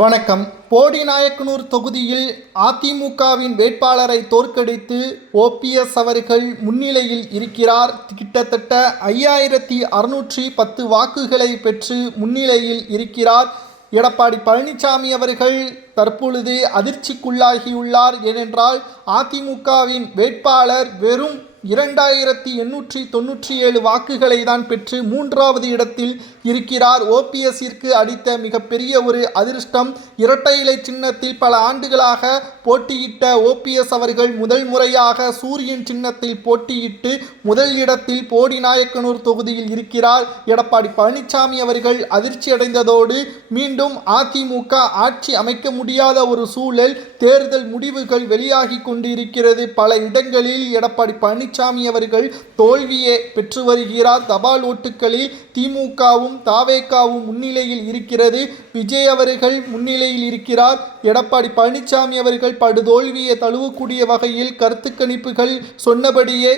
வணக்கம். போடிநாயக்கனூர் தொகுதியில் அதிமுகவின் வேட்பாளரை தோற்கடித்து ஓபிஎஸ் அவர்கள் முன்னிலையில் இருக்கிறார். கிட்டத்தட்ட 5610 வாக்குகளை பெற்று முன்னிலையில் இருக்கிறார். எடப்பாடி பழனிசாமி அவர்கள் தற்பொழுது அதிர்ச்சிக்குள்ளாகியுள்ளார். ஏனென்றால் அதிமுகவின் வேட்பாளர் வெறும் 2897 வாக்குகளை தான் பெற்று 3வது இடத்தில் இருக்கிறார். ஓபிஎஸ்ஸிற்கு அடித்த மிகப்பெரிய ஒரு அதிர்ஷ்டம். இரட்டை இலை சின்னத்தில் பல ஆண்டுகளாக போட்டியிட்ட ஓபிஎஸ் அவர்கள் முதல் முறையாக சூரியன் சின்னத்தில் போட்டியிட்டு முதல் இடத்தில் போடிநாயக்கனூர் தொகுதியில் இருக்கிறார். எடப்பாடி பழனிசாமி அவர்கள் அதிர்ச்சி அடைந்ததோடு மீண்டும் அதிமுக ஆட்சி அமைக்க முடியாத ஒரு சூழல் தேர்தல் முடிவுகள் வெளியாகி கொண்டிருக்கிறது. பல இடங்களில் எடப்பாடி பழனிசாமி அவர்கள் தோல்வியை பெற்று வருகிறார். தபால் ஓட்டுகளில் திமுகவும் தாவேகாவும் முன்னிலையில் இருக்கிறது. விஜய் அவர்கள் முன்னிலையில் இருக்கிறார். எடப்பாடி பழனிசாமி அவர்கள் படுதோல்வியை தழுவக்கூடிய வகையில் கருத்து கணிப்புகள் சொன்னபடியே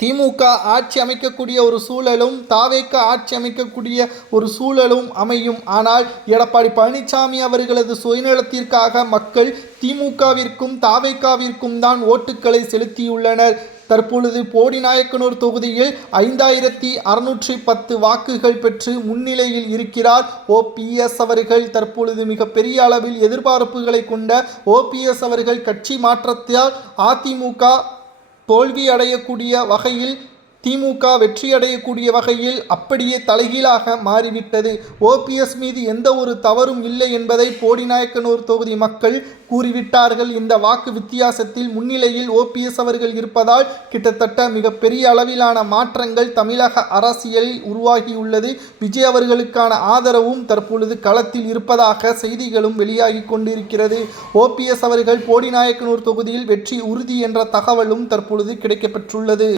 திமுக ஆட்சி அமைக்கக்கூடிய ஒரு சூழலும் தாவேகா ஆட்சி அமைக்கக்கூடிய ஒரு சூழலும் அமையும். ஆனால் எடப்பாடி பழனிசாமி அவர்களது சுயநலத்திற்காக மக்கள் திமுகவிற்கும் தாவேகாவிற்கும் தான் ஓட்டுக்களை செலுத்தியுள்ளனர். தற்பொழுது போடிநாயக்கனூர் தொகுதியில் 5610 வாக்குகள் பெற்று முன்னிலையில் இருக்கிறார் ஓபிஎஸ் அவர்கள். தற்பொழுது மிகப்பெரிய அளவில் எதிர்பார்ப்புகளை கொண்ட ஓபிஎஸ் அவர்கள் கட்சி மாற்றத்தால் அதிமுக தோல்வி அடையக்கூடிய வகையில் திமுக வெற்றியடையக்கூடிய வகையில் அப்படியே தலைகீழாக மாறிவிட்டது. ஓபிஎஸ் மீது எந்த ஒரு தவறும் இல்லை என்பதை போடிநாயக்கனூர் தொகுதி மக்கள் கூறிவிட்டார்கள். இந்த வாக்கு வித்தியாசத்தில் முன்னிலையில் ஓபிஎஸ் அவர்கள் இருப்பதால் கிட்டத்தட்ட மிகப்பெரிய அளவிலான மாற்றங்கள் தமிழக அரசியலில் உருவாகியுள்ளது. விஜய் அவர்களுக்கான ஆதரவும் தற்பொழுது களத்தில் இருப்பதாக செய்திகளும் வெளியாகி கொண்டிருக்கிறது. ஓபிஎஸ் அவர்கள் போடிநாயக்கனூர் தொகுதியில் வெற்றி உறுதி என்ற தகவலும் தற்பொழுது கிடைக்கப்பெற்றுள்ளது.